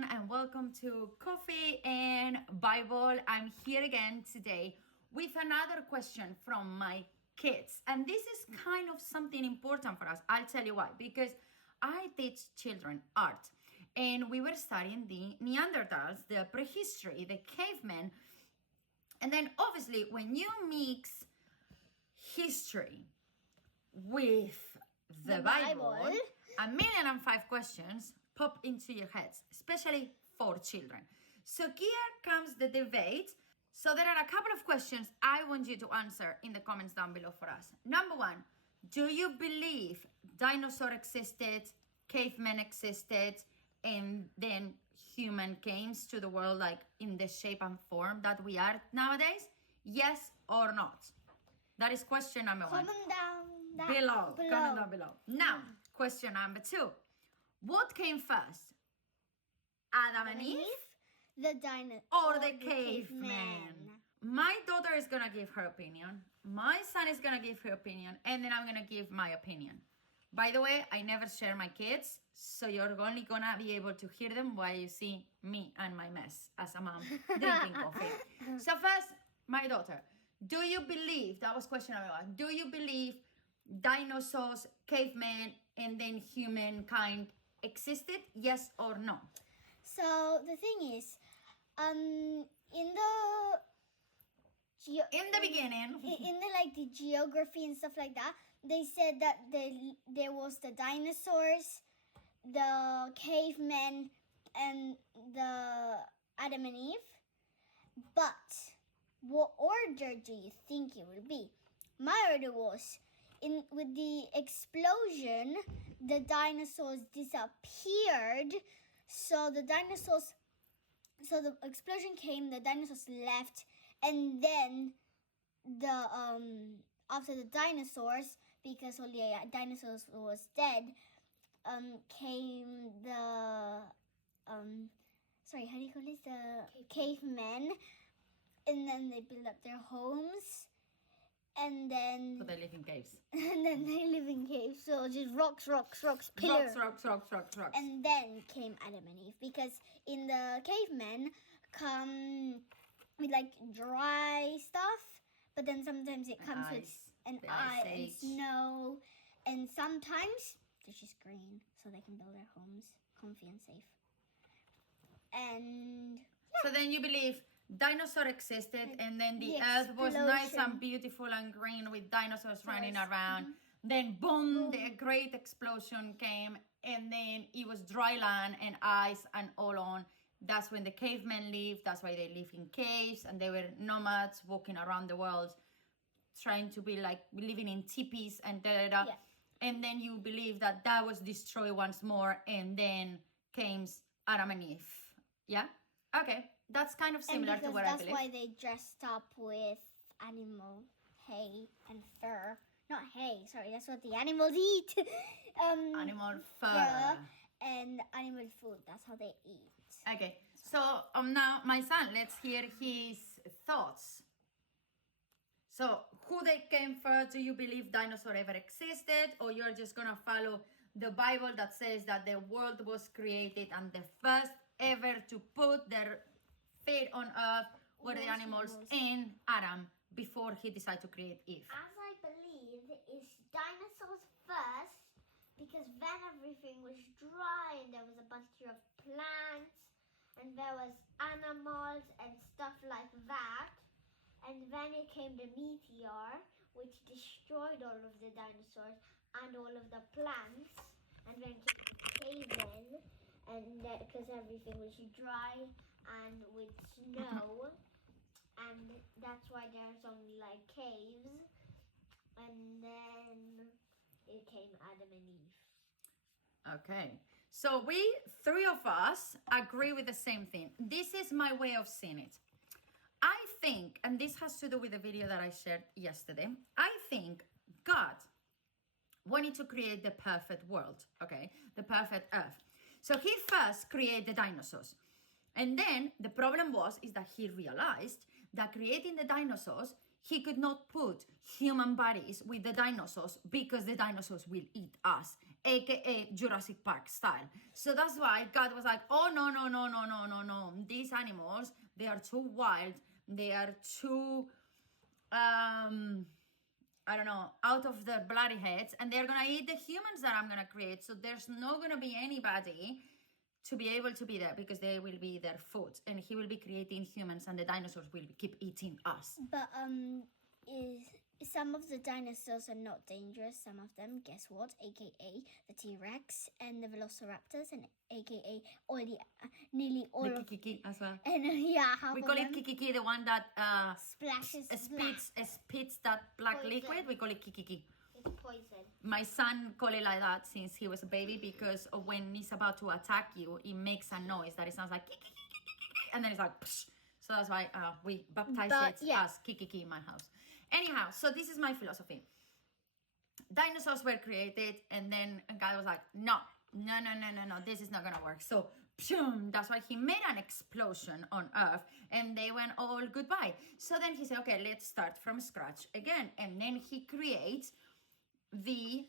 everyone, and welcome to Coffee and Bible. I'm here again today with another question from my kids. And this is kind of something important for us. I'll tell you why. Because I teach children art. And we were studying the Neanderthals, the prehistory, the cavemen. And then obviously when you mix history with the Bible, 1,005 questions pop into your heads, especially for children. So here comes the debate. So there are a couple of questions I want you to answer in the comments down below for us. Number one, do you believe dinosaur existed, cavemen existed, and then human came to the world like in the shape and form that we are nowadays? Yes or not? That is question number one. Comment down Below. Comment down below. Now, question number two. What came first? Adam and Eve? The dinosaur Or the caveman? My daughter is gonna give her opinion. My son is gonna give her opinion. And then I'm gonna give my opinion. By the way, I never share my kids, so you're only gonna be able to hear them while you see me and my mess as a mom drinking coffee. So first, my daughter, do you believe, that was question number one, do you believe dinosaurs, cavemen, and then humankind existed? Yes or no? So the thing is, in the beginning, in the geography and stuff like that, they said that there was the dinosaurs, the cavemen, and the Adam and Eve. But what order do you think it will be? My order was, with the explosion, the dinosaurs disappeared. So the explosion came, the dinosaurs left, and then after the dinosaurs, because all the dinosaurs was dead, came the sorry, how do you call this? The cavemen, and then they built up their homes. And then so they live in caves. And then they live in caves. So just rocks, pillars. Rocks. And then came Adam and Eve. Because in the cavemen come with dry stuff. But then sometimes it comes with an ice and snow. And sometimes they're just green. So they can build their homes comfy and safe. And so then you believe dinosaur existed, and then the earth was nice and beautiful and green with dinosaurs running around. Mm-hmm. Then boom, the great explosion came, and then it was dry land and ice and all on. That's when the cavemen lived. That's why they live in caves, and they were nomads walking around the world, trying to be like living in teepees and da. Yeah. And then you believe that was destroyed once more, and then came Adam and Eve. Yeah? Okay. That's kind of similar to what I believe. That's why they dressed up with animal hay and fur. Not hay, sorry, that's what the animals eat. Animal fur. And animal food, that's how they eat. Okay, so now my son, let's hear his thoughts. So who they came first? Do you believe dinosaur ever existed? Or you're just gonna follow the Bible that says that the world was created and the first ever to put their feet on earth were the animals in Adam before he decided to create Eve? As I believe, it's dinosaurs first, because then everything was dry and there was a bunch of plants and there was animals and stuff like that. And then it came the meteor, which destroyed all of the dinosaurs and all of the plants. And then came the cavemen, and because everything was dry and with snow, and that's why there's only caves. And then it came Adam and Eve. Okay, so we three of us agree with the same thing. This is my way of seeing it. I think, and this has to do with the video that I shared yesterday, I think God wanted to create the perfect world, okay, the perfect earth. So he first created the dinosaurs. And then the problem is that he realized that creating the dinosaurs, he could not put human bodies with the dinosaurs because the dinosaurs will eat us aka Jurassic Park style. So that's why God was like, oh no, no, no, no, no, no, no. These animals, they are too wild, they are too I don't know, out of their bloody heads, and they're gonna eat the humans that I'm gonna create. So there's not gonna be anybody to be able to be there because they will be their food, and he will be creating humans, and the dinosaurs will keep eating us. But is some of the dinosaurs are not dangerous. Some of them, guess what? AKA the T-Rex and the Velociraptors, and AKA all the nearly all The of kikiki as well. and yeah, half We of call them it kikiki, the one that splashes black. spits that black Poison. liquid. We call it kikiki. It's poison. My son call it like that since he was a baby, because when he's about to attack you, it makes a noise that it sounds like kiki, and then it's like psh. So that's why we baptize But, it yeah. as kiki in my house. Anyhow, so this is my philosophy. Dinosaurs were created, and then God was like, no, this is not gonna work. So that's why he made an explosion on Earth, and they went all goodbye. So then he said, okay, let's start from scratch again, and then he creates the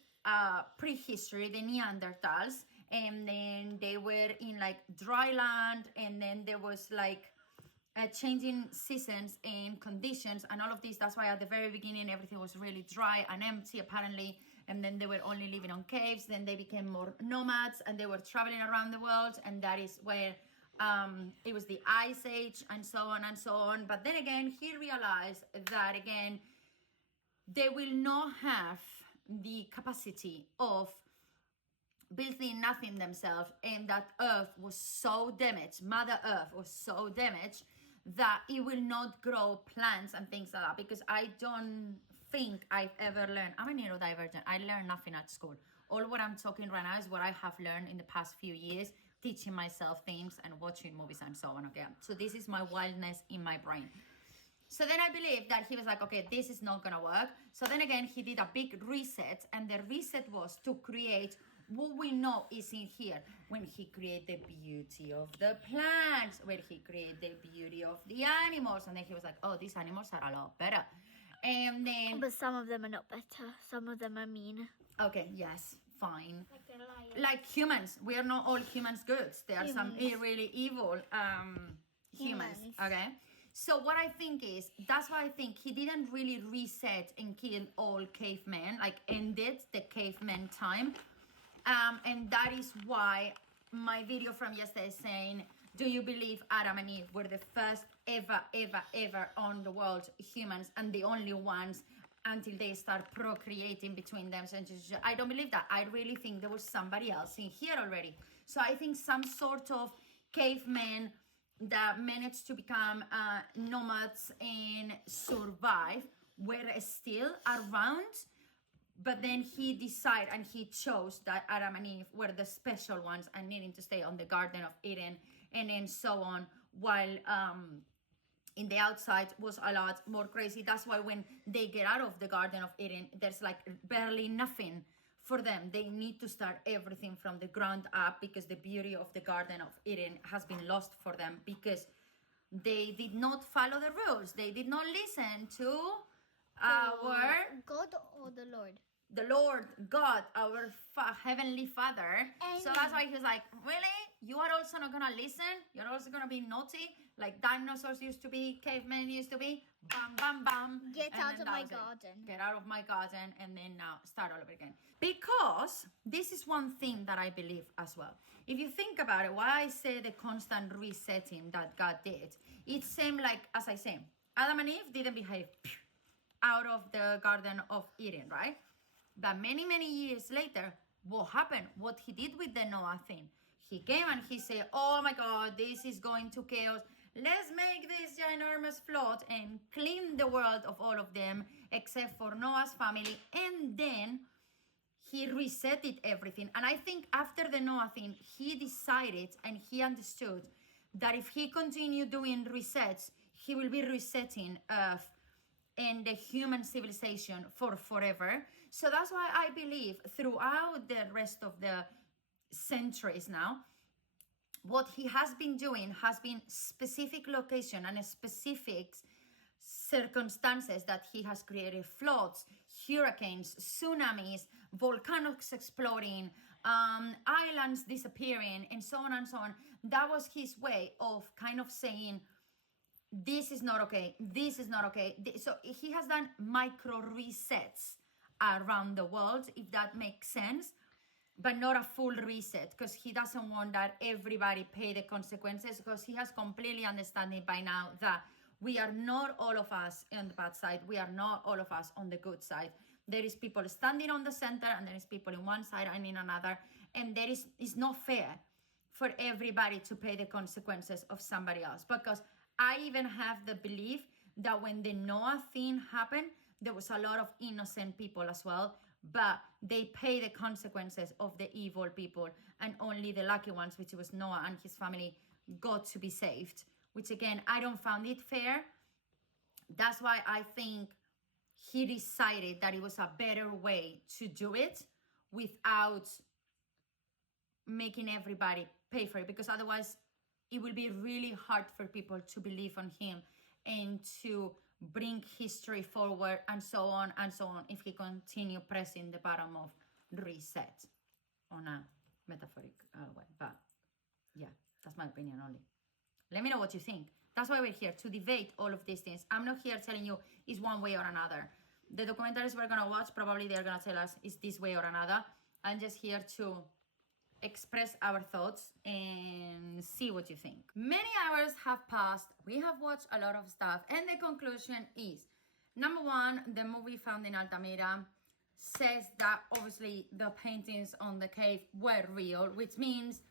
prehistory, the Neanderthals, and then they were in like dry land, and then there was like changing seasons and conditions and all of this. That's why at the very beginning everything was really dry and empty apparently, and then they were only living on caves. Then they became more nomads, and they were traveling around the world, and that is where it was the Ice Age and so on and so on. But then again, he realized that again they will not have the capacity of building nothing themselves, and that Earth was so damaged, Mother Earth was so damaged that it will not grow plants and things like that. Because I don't think I've ever learned, I'm a neurodivergent, I learned nothing at school. All what I'm talking right now is what I have learned in the past few years, teaching myself things and watching movies and so on. Okay, so this is my wildness in my brain. So then I believe that he was like, okay, this is not gonna work. So then again, he did a big reset, and the reset was to create what we know is in here. When he created the beauty of the plants, when he created the beauty of the animals, and then he was like, oh, these animals are a lot better. And then, But some of them are not better. Some of them are mean. okay, yes, fine. Like a lion. Like humans, we are not all humans good. There are some really evil humans. Humans. Okay. So what I think is, that's why I think he didn't really reset and kill all cavemen, like ended the caveman time. And that is why my video from yesterday is saying, do you believe Adam and Eve were the first ever on the world humans, and the only ones until they start procreating between them? And I don't believe that. I really think there was somebody else in here already. So I think some sort of cavemen that managed to become nomads and survive were still around. But then he decided and he chose that Adam and Eve were the special ones and needing to stay on the Garden of Eden, and then so on, while in the outside was a lot more crazy. That's why when they get out of the Garden of Eden, there's like barely nothing for them. They need to start everything from the ground up, because the beauty of the Garden of Eden has been lost for them, because they did not follow the rules. They did not listen to our God or the Lord? the Lord God, our Heavenly Father. So that's why he was like, really? You are also not gonna listen? You're also gonna be naughty? Like dinosaurs used to be, cavemen used to be? Bam, bam, bam. Get And out then of that my was it. garden. Get out of my garden, and then now start all over again. Because this is one thing that I believe as well. If you think about it, why I say the constant resetting that God did, it seemed like, as I say, Adam and Eve didn't behave out of the Garden of Eden, right? But many, many years later, what happened? What he did with the Noah thing. He came and he said, oh my God, this is going to chaos. Let's make this ginormous flood and clean the world of all of them, except for Noah's family. And then he resetted everything. And I think after the Noah thing, he decided and he understood that if he continued doing resets, he will be resetting Earth and the human civilization for forever. So that's why I believe throughout the rest of the centuries now, what he has been doing has been specific location and specific circumstances that he has created: floods, hurricanes, tsunamis, volcanoes exploding, islands disappearing, and so on and so on. That was his way of kind of saying, this is not okay, this is not okay. So he has done micro resets around the world, if that makes sense, but not a full reset, because he doesn't want that everybody pay the consequences, because he has completely understanding by now that we are not all of us on the bad side, we are not all of us on the good side. There is people standing on the center, and there is people in one side and in another, and it's not fair for everybody to pay the consequences of somebody else. Because I even have the belief that when the Noah thing happened, there was a lot of innocent people as well, but they pay the consequences of the evil people, and only the lucky ones, which was Noah and his family, got to be saved, which again, I don't find it fair. That's why I think he decided that it was a better way to do it without making everybody pay for it, because otherwise it will be really hard for people to believe on him and to bring history forward, and so on and so on, if he continue pressing the button of reset on a metaphoric way. But yeah, that's my opinion only. Let me know what you think. That's why we're here, to debate all of these things. I'm not here telling you it's one way or another. The documentaries we're gonna watch, probably they're gonna tell us it's this way or another. I'm just here to express our thoughts and see what you think. Many hours have passed. We have watched a lot of stuff, and the conclusion is, number one, the movie found in Altamira says that obviously the paintings on the cave were real, which means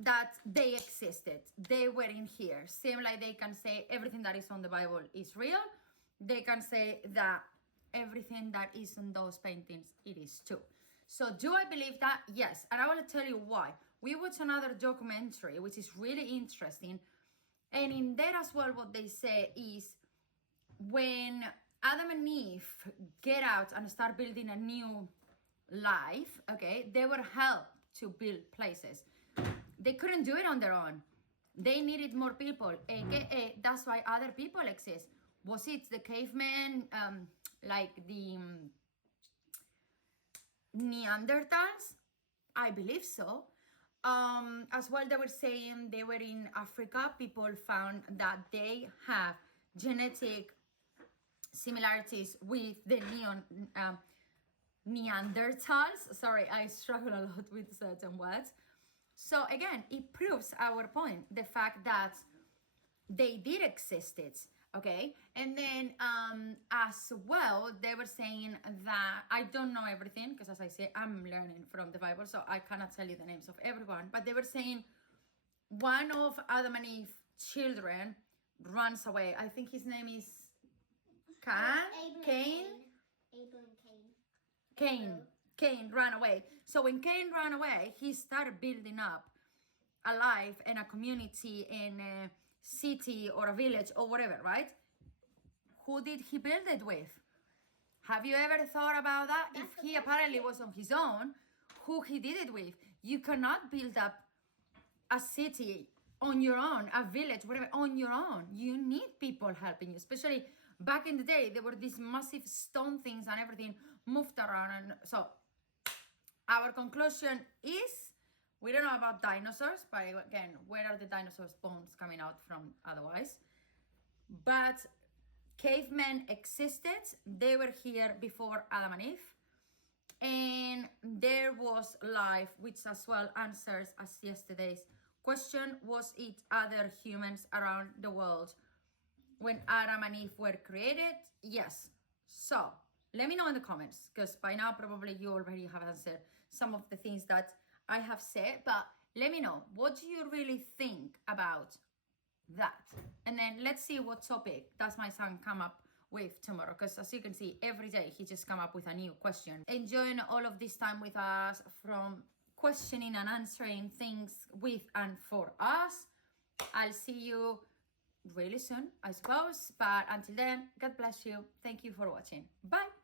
that they existed. They were in here. Same like they can say everything that is on the Bible is real, they can say that everything that is in those paintings, it is too. So do I believe that? Yes. And I want to tell you why. We watched another documentary, which is really interesting. And in there as well, what they say is, when Adam and Eve get out and start building a new life, okay, they were helped to build places. They couldn't do it on their own. They needed more people, aka that's why other people exist. Was it the cavemen, like the Neanderthals? I believe so. As well, they were saying they were in Africa. People found that they have genetic similarities with the Neanderthals. Sorry, I struggle a lot with certain words. So again, it proves our point, the fact that they did exist, okay? And then as well, they were saying that, I don't know everything, because as I say, I'm learning from the Bible, so I cannot tell you the names of everyone, but they were saying one of Adam and Eve's children runs away. I think his name is Cain. Cain ran away. So when Cain ran away, he started building up a life and a community in a city or a village or whatever, right? Who did he build it with? Have you ever thought about that? If he apparently was on his own, who he did it with? You cannot build up a city on your own, a village, whatever, on your own. You need people helping you, especially back in the day. There were these massive stone things and everything moved around. And so our conclusion is, we don't know about dinosaurs, but again, where are the dinosaurs' bones coming out from otherwise? But cavemen existed. They were here before Adam and Eve. And there was life, which as well answers as yesterday's question. Was it other humans around the world when Adam and Eve were created? Yes. So let me know in the comments, because by now probably you already have answered some of the things that I have said, but let me know, what do you really think about that? And then let's see what topic does my son come up with tomorrow, because as you can see, every day he just come up with a new question. Enjoying all of this time with us, from questioning and answering things with and for us. I'll see you really soon, I suppose, but until then, God bless you. Thank you for watching. Bye.